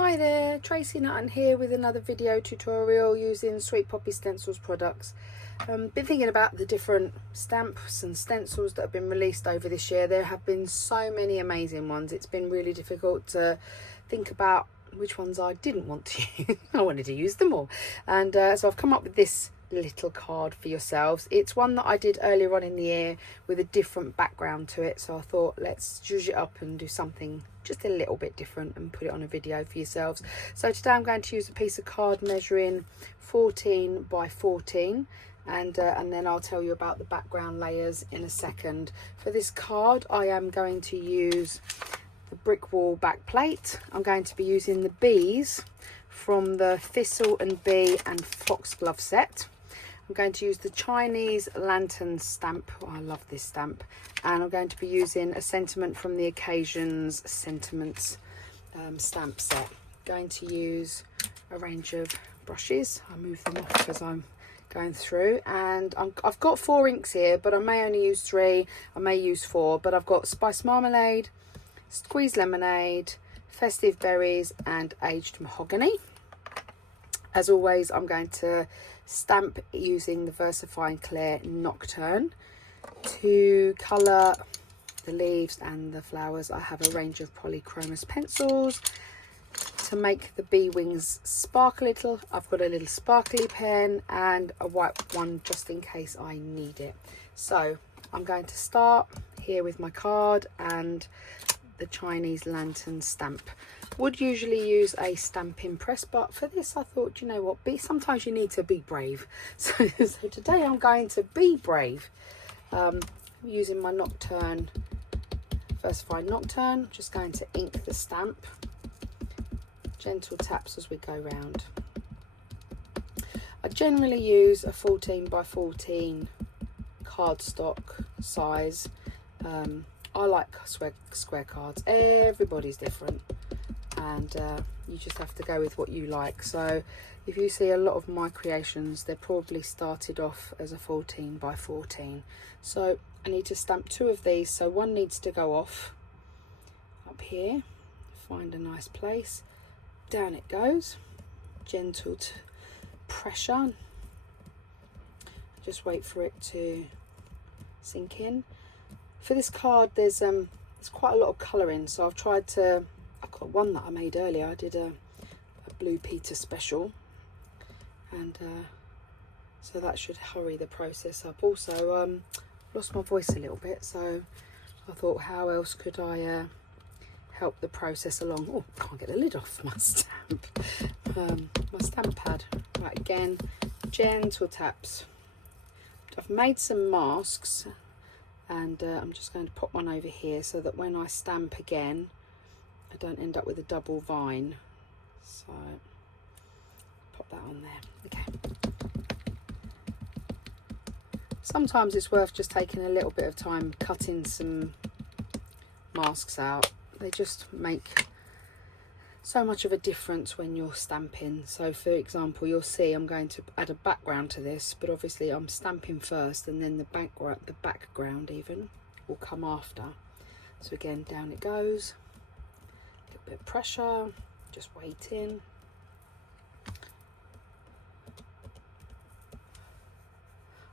Hi there, Tracy Nutton here with another video tutorial using Sweet Poppy Stencils products. Been thinking about the different stamps and stencils that have been released over this year. There have been so many amazing ones. It's been really difficult to think about which ones I didn't want to use. I wanted to use them all. And so I've come up with this little card for yourselves. It's one that I did earlier on in the year with a different background to it. So I thought let's zhuzh it up and do something just a little bit different and put it on a video for yourselves. So today I'm going to use a piece of card measuring 14 by 14 and then I'll tell you about the background layers in a second. For this card I am going to use the brick wall back plate. I'm going to be using the bees from the Thistle and Bee and Foxglove set. I'm going to use the Chinese lantern stamp. Oh, I love this stamp. And I'm going to be using a sentiment from the Occasions Sentiments stamp set. Going to use a range of brushes. I'll move them off as I'm going through. And I've got 4 inks here, but I may only use 3. I may use 4. But I've got Spice Marmalade, Squeezed Lemonade, Festive Berries and Aged Mahogany. As always, I'm going to stamp using the VersaFine Clear Nocturne. To colour the leaves and the flowers, I have a range of polychromos pencils. To make the bee wings sparkle a little, I've got a little sparkly pen and a white one just in case I need it. So I'm going to start here with my card and the Chinese lantern stamp. Would usually use a stamping press, but for this I thought, you know what, sometimes you need to be brave. So today I'm going to be brave. Using my Nocturne, VersaFine Nocturne, I'm just going to ink the stamp. Gentle taps as we go round. I generally use a 14 by 14 cardstock size. I like square cards. Everybody's different, and you just have to go with what you like. So if you see a lot of my creations, they're probably started off as a 14 by 14. So I need to stamp 2 of these, so one needs to go off up here. Find a nice place. Down it goes. Gentle pressure. Just wait for it to sink in. For this card there's quite a lot of colouring, so I've got one that I made earlier. I did a Blue Peter special, and so that should hurry the process up. Also lost my voice a little bit, so I thought how else could I help the process along. Oh, can't get the lid off my stamp. My stamp pad. Right, again, gentle taps. I've made some masks, and I'm just going to pop one over here so that when I stamp again I don't end up with a double vine. So pop that on there. Okay. Sometimes it's worth just taking a little bit of time cutting some masks out. They just make so much of a difference when you're stamping. So for example, you'll see I'm going to add a background to this, but obviously I'm stamping first and then the background even will come after. So again, down it goes. A little bit of pressure, just waiting.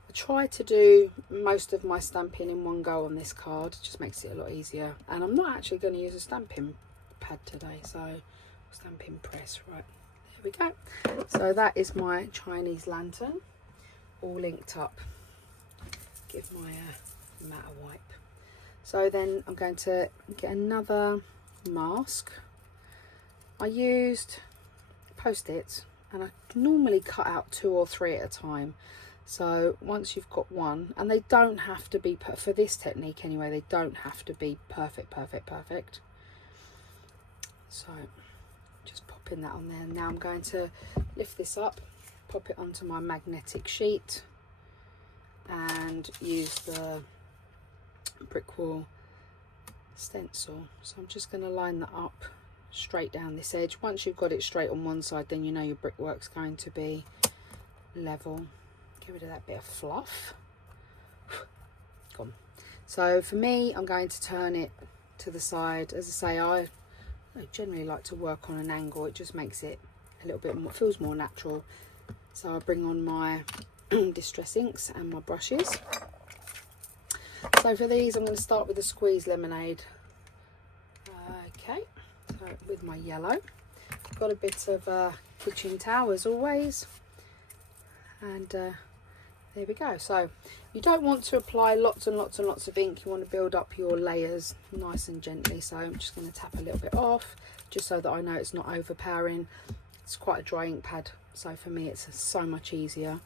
I try to do most of my stamping in one go on this card. It just makes it a lot easier. And I'm not actually going to use a stamping pad today, so stamping press. Right, there we go. So that is my Chinese lantern all linked up. Give my mat a wipe. So then I'm going to get another mask. I used Post-its, and I normally cut out 2 or 3 at a time. So once you've got one, and they don't have to be, for this technique anyway, they don't have to be perfect. So just popping that on there. Now I'm going to lift this up, pop it onto my magnetic sheet and use the brick wall stencil. So I'm just going to line that up straight down this edge. Once you've got it straight on one side, then you know your brickwork's going to be level. Get rid of that bit of fluff. Gone. So for me, I'm going to turn it to the side. As I say, I I generally like to work on an angle. It just makes it a little bit more, feels more natural. So I bring on my Distress inks and my brushes. So for these I'm going to start with the Squeeze Lemonade. Okay, so with my yellow, got a bit of kitchen towel as always, and there we go. So you don't want to apply lots and lots and lots of ink. You want to build up your layers nice and gently. So I'm just going to tap a little bit off just so that I know it's not overpowering. It's quite a dry ink pad, so for me it's so much easier.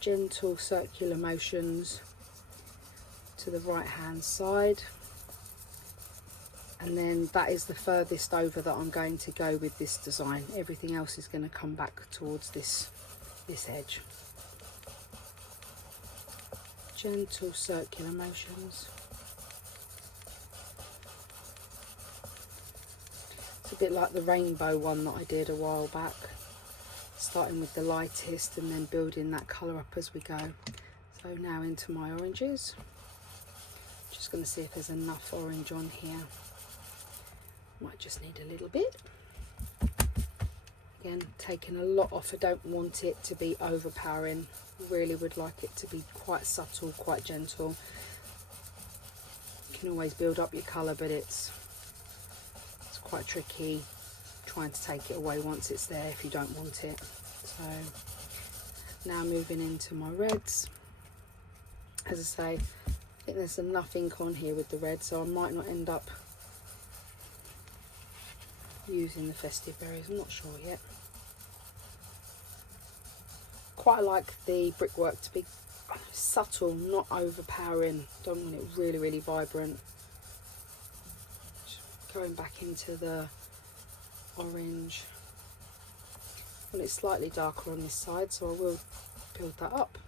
Gentle circular motions to the right hand side, and then that is the furthest over that I'm going to go with this design. Everything else is going to come back towards this edge. Gentle circular motions. It's a bit like the rainbow one that I did a while back, starting with the lightest and then building that colour up as we go. So now into my oranges. Just going to see if there's enough orange on here. Might just need a little bit. Again, taking a lot off. I don't want it to be overpowering. Really would like it to be quite subtle, quite gentle. You can always build up your colour, but it's quite tricky trying to take it away once it's there if you don't want it. So now moving into my reds. As I say, I think there's enough ink on here with the red, so I might not end up using the Festive Berries. I'm not sure yet. Quite like the brickwork to be subtle, not overpowering. Don't want it really, really vibrant. Just going back into the orange. And it's slightly darker on this side, so I will build that up.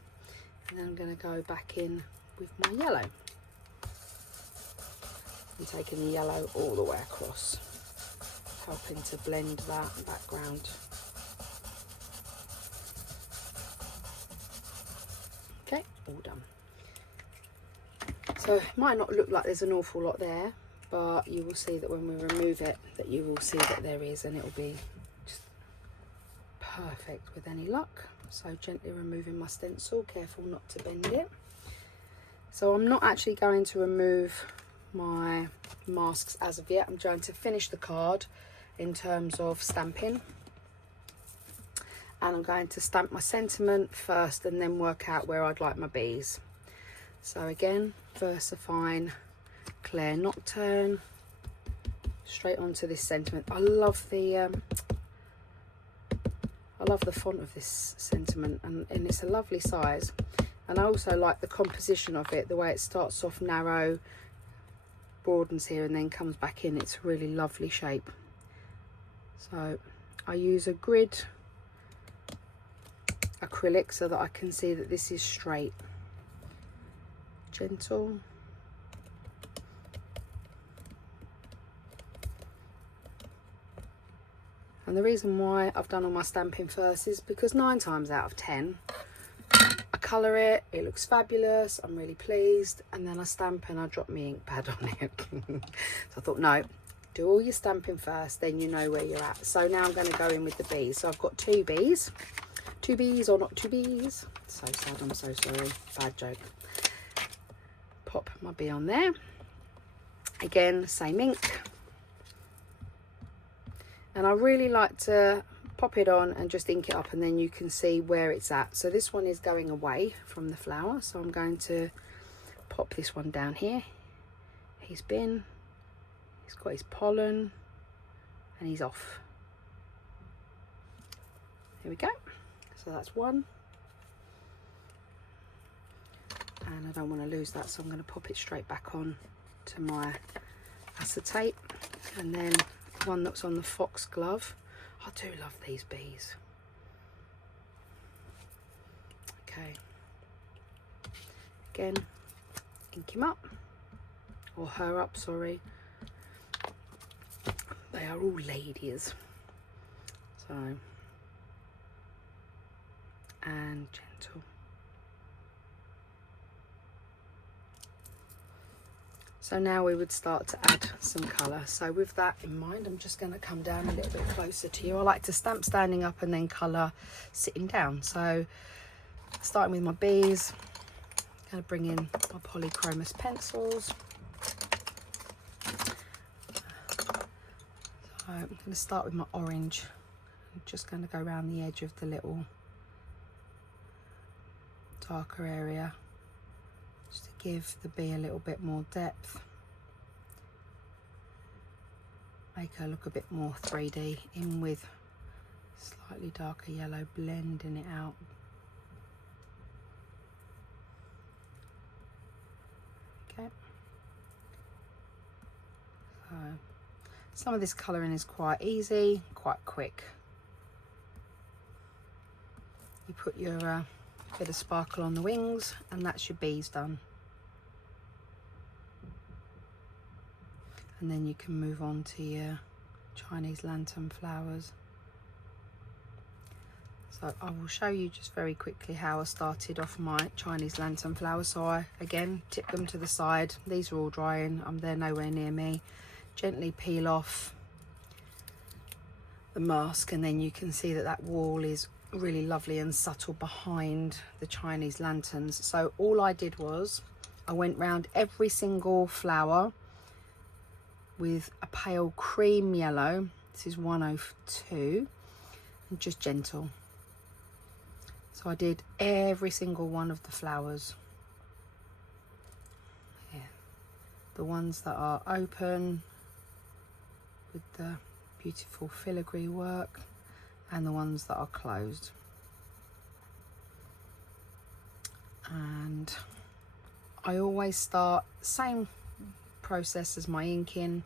And then I'm going to go back in with my yellow. I'm taking the yellow all the way across, helping to blend that background. Okay, all done. So it might not look like there's an awful lot there, but you will see that when we remove it, that you will see that there is, and it will be just perfect with any luck. So gently removing my stencil, careful not to bend it. So I'm not actually going to remove my masks as of yet. I'm going to finish the card in terms of stamping, and I'm going to stamp my sentiment first and then work out where I'd like my bees. So again, VersaFine Claire Nocturne, straight onto this sentiment. I love the font of this sentiment, and it's a lovely size, and I also like the composition of it, the way it starts off narrow, broadens here and then comes back in. It's a really lovely shape. So I use a grid acrylic so that I can see that this is straight. Gentle. And the reason why I've done all my stamping first is because 9 times out of 10 I colour it, it looks fabulous, I'm really pleased, and then I stamp and I drop my ink pad on it. So I thought, no, do all your stamping first, then you know where you're at. So now I'm going to go in with the bees. So I've got 2 bees. 2 bees or not 2 bees. So sad, I'm so sorry. Bad joke. Pop my bee on there. Again, same ink. And I really like to pop it on and just ink it up, and then you can see where it's at. So this one is going away from the flower, so I'm going to pop this one down here. He's got his pollen, and he's off. Here we go. So that's one. And I don't want to lose that, so I'm going to pop it straight back on to my acetate. And then one that's on the foxglove. I do love these bees. Okay. Again, ink him up, or her up, sorry. They are all ladies. So, and gentle. So now we would start to add some colour. So with that in mind, I'm just going to come down a little bit closer to you. I like to stamp standing up and then colour sitting down. So starting with my bees, I'm going to bring in my polychromos pencils. So I'm going to start with my orange. I'm just going to go around the edge of the little darker area, just to give the bee a little bit more depth, make her look a bit more 3D, in with slightly darker yellow, blending it out. Okay, so some of this colouring is quite easy, quite quick. You put your bit of sparkle on the wings and that's your bees done. And then you can move on to your Chinese lantern flowers. So I will show you just very quickly how I started off my Chinese lantern flowers. So I again tip them to the side. These are all drying, they're nowhere near me. Gently peel off the mask, and then you can see that that wall is really lovely and subtle behind the Chinese lanterns. So all I did was I went round every single flower with a pale cream yellow. This is 102, and just gentle. So I did every single one of the flowers. Yeah. The ones that are open with the beautiful filigree work, and the ones that are closed. And I always start, same process as my inking,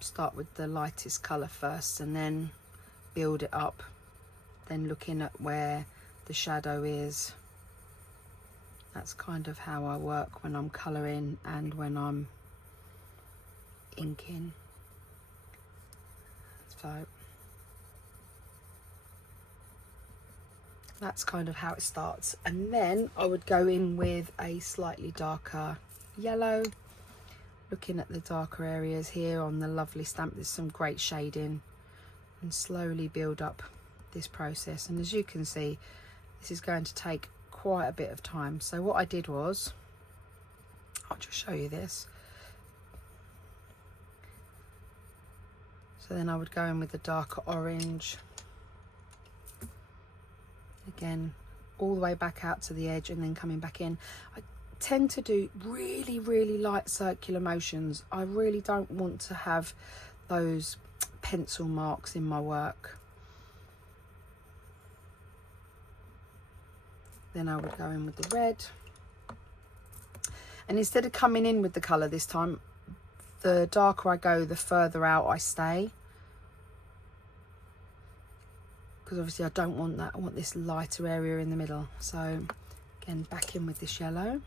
start with the lightest colour first and then build it up, then looking at where the shadow is. That's kind of how I work when I'm colouring and when I'm inking. So that's kind of how it starts, and then I would go in with a slightly darker yellow, looking at the darker areas here on the lovely stamp. There's some great shading, and slowly build up this process. And as you can see, this is going to take quite a bit of time. So what I did was, I'll just show you this. So then I would go in with the darker orange, again all the way back out to the edge and then coming back in. I tend to do really light circular motions. I really don't want to have those pencil marks in my work. Then I would go in with the red, and instead of coming in with the colour this time, the darker I go, the further out I stay, because obviously I don't want that. I want this lighter area in the middle. So again, back in with this yellow,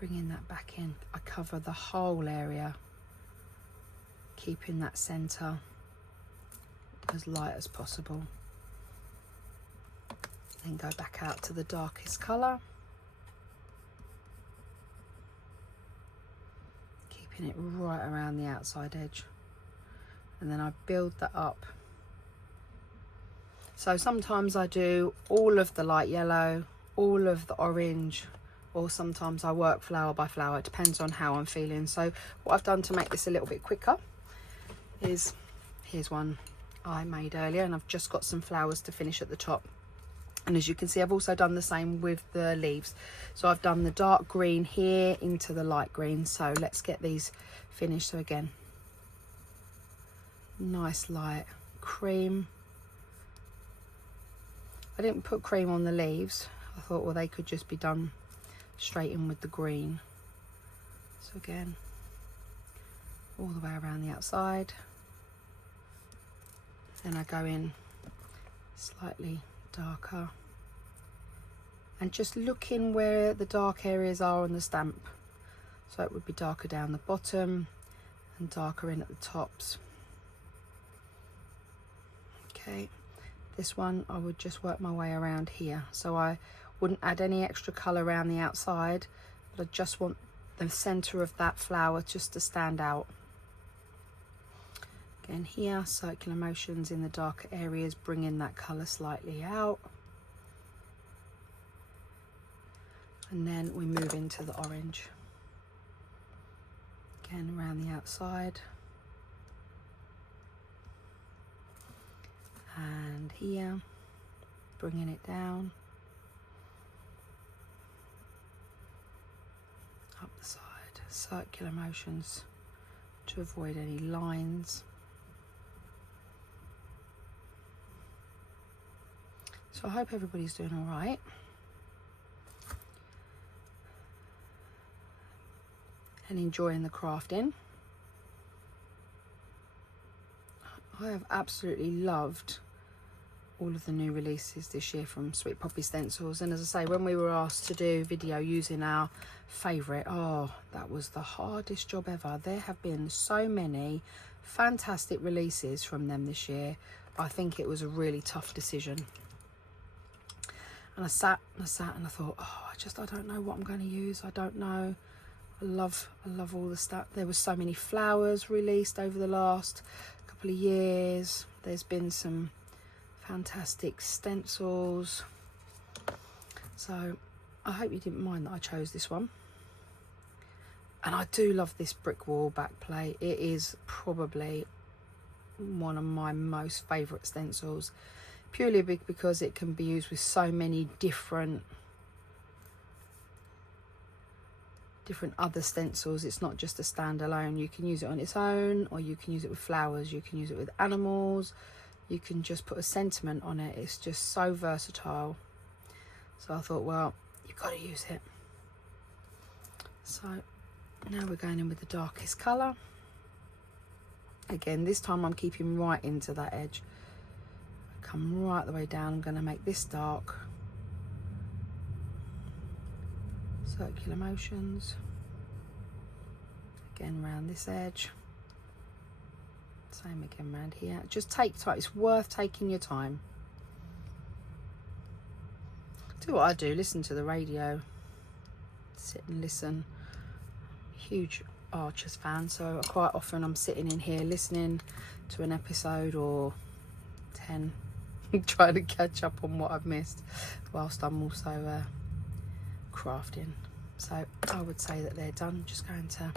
bringing that back in. I cover the whole area, keeping that centre as light as possible. Then go back out to the darkest colour, keeping it right around the outside edge, and then I build that up. So sometimes I do all of the light yellow, all of the orange, or sometimes I work flower by flower. It depends on how I'm feeling. So what I've done to make this a little bit quicker is, here's one I made earlier, and I've just got some flowers to finish at the top. And as you can see, I've also done the same with the leaves. So I've done the dark green here into the light green. So let's get these finished. So again, nice light cream. I didn't put cream on the leaves. I thought, well, they could just be done straight in with the green. So again, all the way around the outside. Then I go in slightly darker, and just looking where the dark areas are on the stamp. So it would be darker down the bottom and darker in at the tops. Okay, this one I would just work my way around here. So I wouldn't add any extra colour around the outside, but I just want the center of that flower just to stand out. Again here, circular motions in the darker areas, bringing that color slightly out. And then we move into the orange. Again, around the outside. And here, bringing it down. Up the side, circular motions to avoid any lines. So I hope everybody's doing all right. And enjoying the crafting. I have absolutely loved all of the new releases this year from Sweet Poppy Stencils, and as I say, when we were asked to do video using our favourite, oh, that was the hardest job ever. There have been so many fantastic releases from them this year. I think it was a really tough decision. And I sat and I thought, oh, I don't know what I'm going to use. I don't know. I love all the stuff. There was so many flowers released over the last couple of years. There's been some fantastic stencils. So I hope you didn't mind that I chose this one. And I do love this brick wall back plate. It is probably one of my most favourite stencils, purely because it can be used with so many different other stencils. It's not just a standalone. You can use it on its own, or you can use it with flowers, you can use it with animals, you can just put a sentiment on it. It's just so versatile. So I thought, well, you've got to use it. So now we're going in with the darkest colour. Again, this time I'm keeping right into that edge. Come right the way down. I'm going to make this dark. Circular motions. Again around this edge. Same again around here. Just take time. It's worth taking your time. Do what I do. Listen to the radio. Sit and listen. Huge Archers fan, so quite often I'm sitting in here listening to an episode or 10, trying to catch up on what I've missed, whilst I'm also crafting. So I would say that they're done. I'm just going to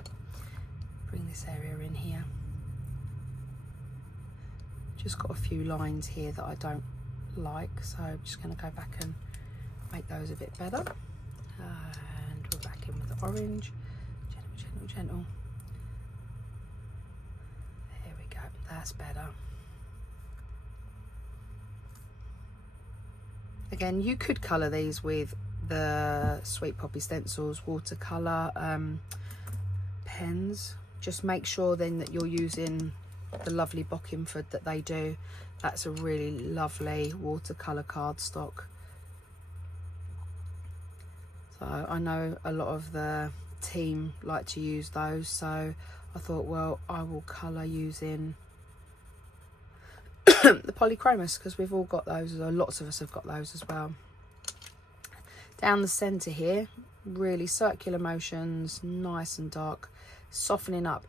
bring this area in here. Just got a few lines here that I don't like, so I'm just going to go back and make those a bit better. And we're back in with the orange. Gentle. There we go, that's better. Again, you could colour these with the Sweet Poppy Stencils watercolour pens. Just make sure then that you're using the lovely Bockingford that they do. That's a really lovely watercolour cardstock. So I know a lot of the team like to use those, so I thought, well, I will colour using the polychromos, because we've all got those, or lots of us have got those as well. Down the centre here, really circular motions, nice and dark, softening up.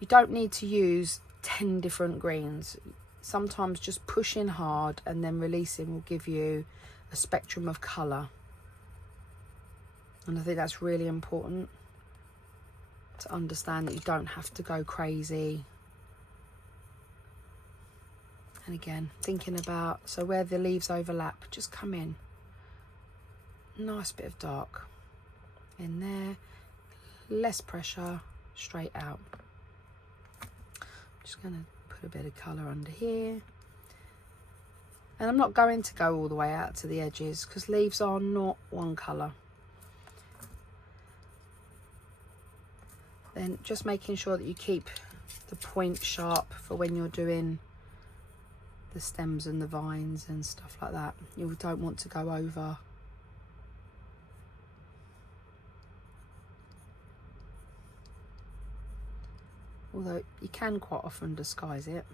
You don't need to use 10 different greens. Sometimes just pushing hard and then releasing will give you a spectrum of colour. And I think that's really important to understand, that you don't have to go crazy. And again, thinking about, so where the leaves overlap, just come in. Nice bit of dark in there. Less pressure, straight out. Just going to put a bit of colour under here. And I'm not going to go all the way out to the edges, because leaves are not one colour. Then just making sure that you keep the point sharp for when you're doing the stems and the vines and stuff like that. You don't want to go over. Although you can quite often disguise it.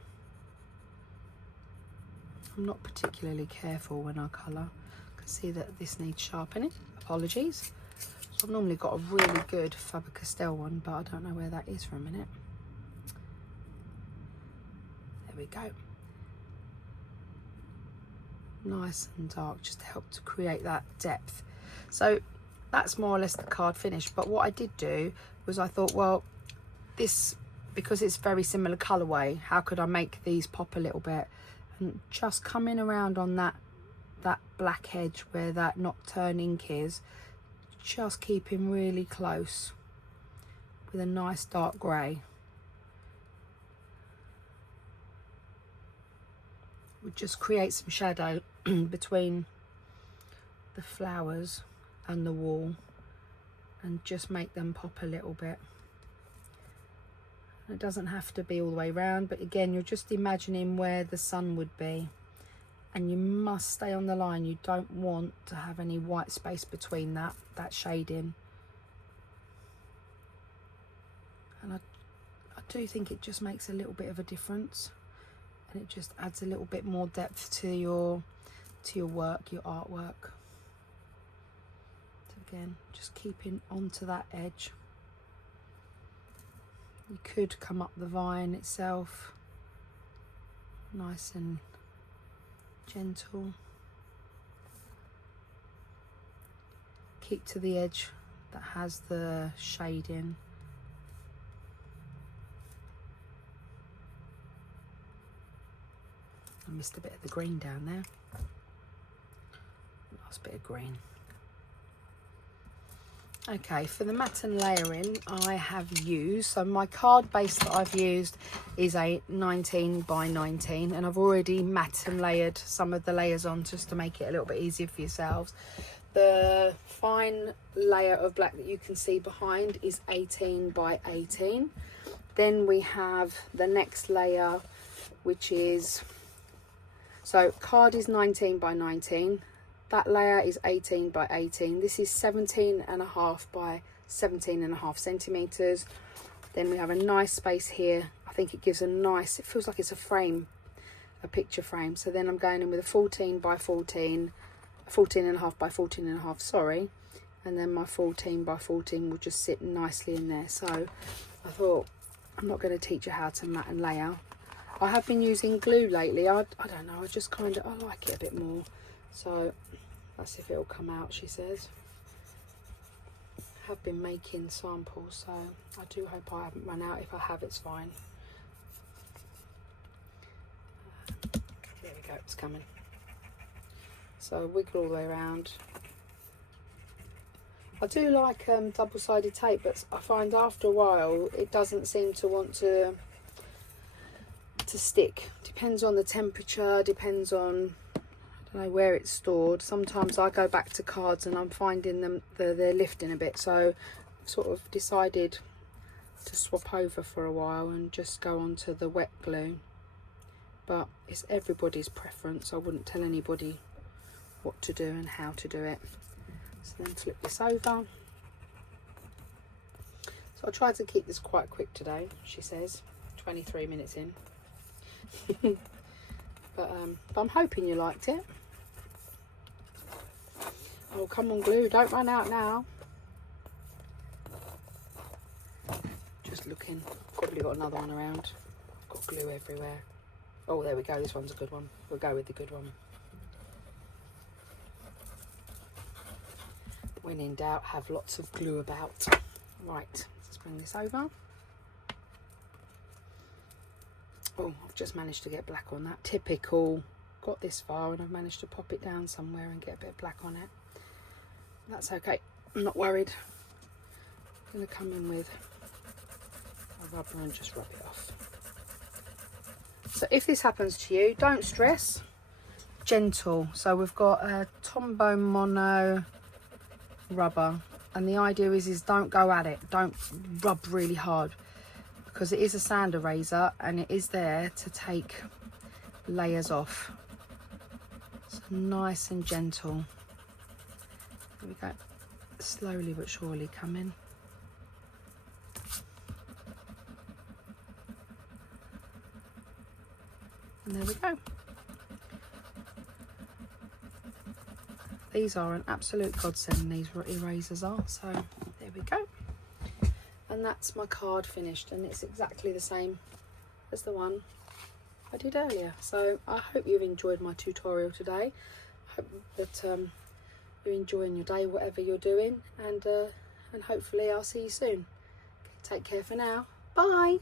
I'm not particularly careful when I colour. I can see that this needs sharpening. Apologies. I've normally got a really good Faber-Castell one, but I don't know where that is for a minute. There we go. Nice and dark, just to help to create that depth. So that's more or less the card finished. But what I did do was I thought, well, this, because it's very similar colourway, how could I make these pop a little bit? And just coming around on that black edge where that Nocturne ink is, just keeping really close with a nice dark grey. Would just create some shadow between the flowers and the wall and just make them pop a little bit. It doesn't have to be all the way round, but again, you're just imagining where the sun would be, and you must stay on the line. You don't want to have any white space between that shading. And I do think it just makes a little bit of a difference, and it just adds a little bit more depth to your work, your artwork. So again, just keeping onto that edge. You could come up the vine itself, nice and gentle. Keep to the edge that has the shading. I missed a bit of the green down there. Last bit of green. Okay, for the matte and layering, I have used, so my card base that I've used is a 19 by 19, and I've already matte and layered some of the layers on just to make it a little bit easier for yourselves. The fine layer of black that you can see behind is 18 by 18. Then we have the next layer, which is, so card is 19 by 19. That layer is 18 by 18. This is 17.5 by 17.5 centimeters. Then we have a nice space here. I think it gives a nice, it feels like it's a frame, a picture frame. So then I'm going in with a 14 by 14, 14.5 by 14.5, sorry. And then my 14 by 14 will just sit nicely in there. So I thought, I'm not going to teach you how to matte and layer. I have been using glue lately. I don't know, I just kind of, I like it a bit more. So that's if it'll come out, she says. I have been making samples, so I do hope I haven't run out. If I have, it's fine. There we go, it's coming. So wiggle all the way around. I do like double-sided tape, but I find after a while it doesn't seem to want to stick. Depends on the temperature, depends on, I don't know, where it's stored. Sometimes I go back to cards and I'm finding them they're lifting a bit, so I've sort of decided to swap over for a while and just go on to the wet glue. But it's everybody's preference. I wouldn't tell anybody what to do and how to do it. So then flip this over. So I tried to keep this quite quick today, she says. 23 minutes in. but I'm hoping you liked it. Oh, come on, glue, don't run out now. Just looking, probably got another one around. Got glue everywhere. Oh, there we go, this one's a good one. We'll go with the good one. When in doubt, have lots of glue about. Right, let's bring this over. Oh, I've just managed to get black on that. Typical. Got this far and I've managed to pop it down somewhere and get a bit of black on it. That's okay. I'm not worried. I'm going to come in with a rubber and just rub it off. So if this happens to you, don't stress. Gentle. So we've got a Tombow Mono rubber, and the idea is don't go at it. Don't rub really hard, because it is a sand eraser and it is there to take layers off. So nice and gentle. There we go. Slowly but surely come in. And there we go. These are an absolute godsend, these erasers are. So there we go. And that's my card finished, and it's exactly the same as the one I did earlier. So I hope you've enjoyed my tutorial today. I hope that you're enjoying your day, whatever you're doing, and hopefully I'll see you soon. Take care for now. Bye.